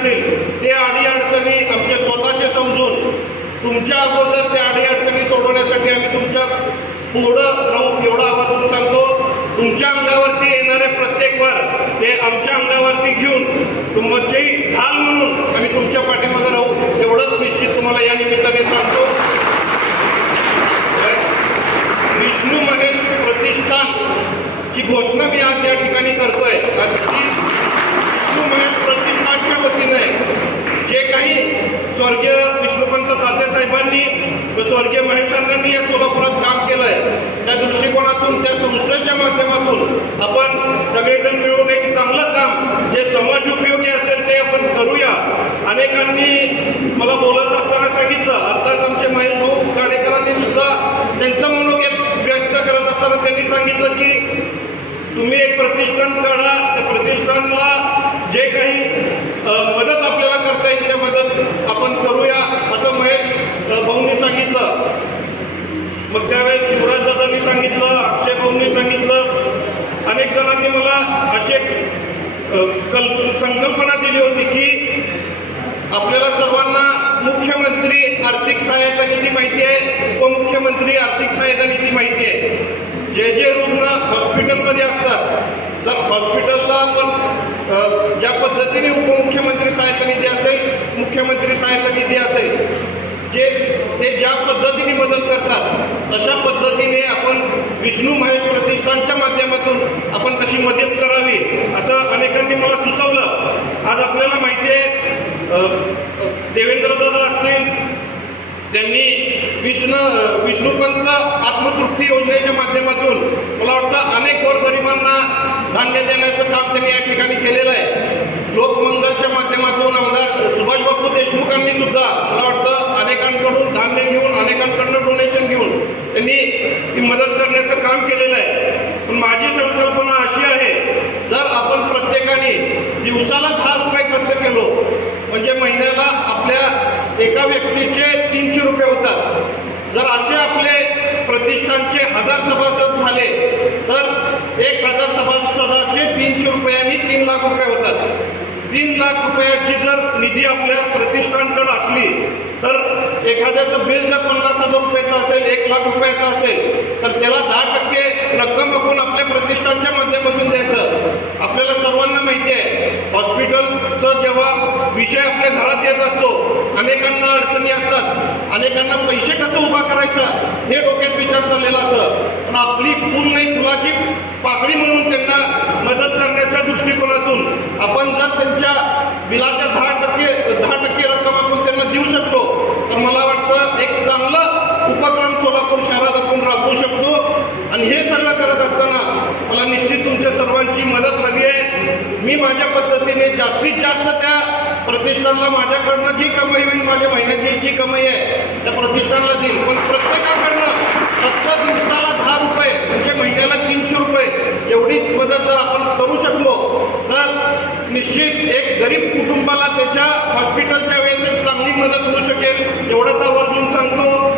असतील ते अडीअडचणी आमचे स्वतःचे समजून तुमच्या अगोदर त्या अडीअडचणी सोडवण्यासाठी आम्ही तुमच्या पुढं राहू एवढा आवाज सांगतो. तुमच्या अंगावरती येणारे प्रत्येक वार ते आमच्या अंगावरती घेऊन तुमची ढाल म्हणून आम्ही तुमच्या पाठीमध्ये राहू एवढंच निश्चित तुम्हाला या निमित्ताने सांगतो. विष्णू महेश प्रतिष्ठानची घोषणा मी आज या ठिकाणी करतोय. महेशांनी या सोलापुरात काम केलंय. त्या दृष्टिकोनातून त्या संस्थेच्या माध्यमातून आपण सगळेजण मिळून एक चांगलं काम जे समाज उपयोगी असेल ते आपण करूया. अनेकांनी मला बोलत असताना सांगितलं आताच आमचे महेश भाऊ गाडेकरांनी सुद्धा त्यांचं मनोगत व्यक्त करत असताना त्यांनी सांगितलं की तुम्ही एक प्रतिष्ठान काढा त्या प्रतिष्ठानला जे काही अ, मदत आपल्याला करता येईल त्या मदत आपण करूया असं महेश अ, भाऊंनी सांगितलं मग त्यावेळेस युवराज दादांनी सांगितलं अक्षय भाऊंनी सांगितलं अनेक आम्हाला अशी एक कल्प संकल्पना दिली होती की आपल्याला सर्वांना मुख्यमंत्री आर्थिक सहाय्यता निधी माहिती आहे उपमुख्यमंत्री आर्थिक सहायता निधी माहिती आहे. जे जे रुग्ण हॉस्पिटलमध्ये असतात तर हॉस्पिटलला आपण ज्या पद्धतीने उपमुख्यमंत्री सहायता निधी असेल मुख्यमंत्री सहायता निधी असेल जे ते ज्या पद्धतीने मदत करतात तशा पद्धतीने आपण विष्णू महेश प्रतिष्ठानच्या माध्यमातून आपण तशी मदत करावी असं अनेकांनी मला सुचवलं आज आपल्याला माहिती देवेंद्रदादा असतील त्यांनी विष्णू विष्णुपंत आत्मतृप्ती योजनेच्या माध्यमातून मला वाटतं अनेक गोरगरिबांना धान्य देण्याचं काम त्यांनी या ठिकाणी केलेलं आहे. लोकमंगलच्या माध्यमातून आमदार सुभाष बापू देशमुखांनी सुद्धा मला वाटतं अनेकांकडून धान्य घेऊन अनेकांकडून डोनेशन घेऊन त्यांनी ती मदत करण्याचं काम केलेलं आहे. पण माझी संकल्पना अशी आहे जर आपण प्रत्येकाने दिवसाला दहा रुपये खर्च केलो म्हणजे महिन्याला आपल्या एका व्यक्तीचे तीनशे रुपये होतात. जर असे आपले प्रतिष्ठानचे हजार सभासद झाले तर एक हजार सभासदाचे तीनशे रुपये आणि तीन लाख रुपये होतात. तीन लाख रुपयाची जर निधी आपल्या प्रतिष्ठानकडे असली तर एखाद्याचं बिल जर पन्नास हजार रुपयाचं असेल एक लाख रुपयाचं असेल तर त्याला दहा टक्के रक्कम आपण आपल्या प्रतिष्ठानच्या माध्यमातून द्यायचं. आपल्याला सर्वांना माहिती आहे हॉस्पिटलचं जेव्हा विषय आपल्या घरात येत असतो अनेकांना अडचणी असतात. अनेकांना पैसे कसं उभा करायचा हे डोक्यात विचार चाललेला असतं. पण आपली फुल नाही फुलाची पाकळी म्हणून त्यांना मदत करण्याच्या दृष्टिकोनातून आपण जर त्यांच्या बिलाच्या दहा टक्के दहा टक्के रक्कम आपण त्यांना देऊ शकतो तर मला वाटतं एक चांगलं उपक्रम सोलापूर शहरात आपण राबवू शकतो. आणि हे सगळं करत असताना मला निश्चित तुमच्या सर्वांची मदत हवी आहे. मी माझ्या पद्धतीने जास्तीत जास्त त्या प्रतिष्ठानला माझ्याकडनं जी कमाई होईल माझ्या महिन्याची जी कमाई आहे त्या प्रतिष्ठानला देईल. पण प्रत्येकाकडनं प्रत्येक दिवसाला दहा रुपये म्हणजे महिन्याला तीनशे रुपये एवढीच मदत जर आपण करू शकलो तर निश्चित एक गरीब कुटुंबाला त्याच्या हॉस्पिटलच्या वेळेस एक चांगली मदत होऊ शकेल. एवढंच आवर्जून सांगतो.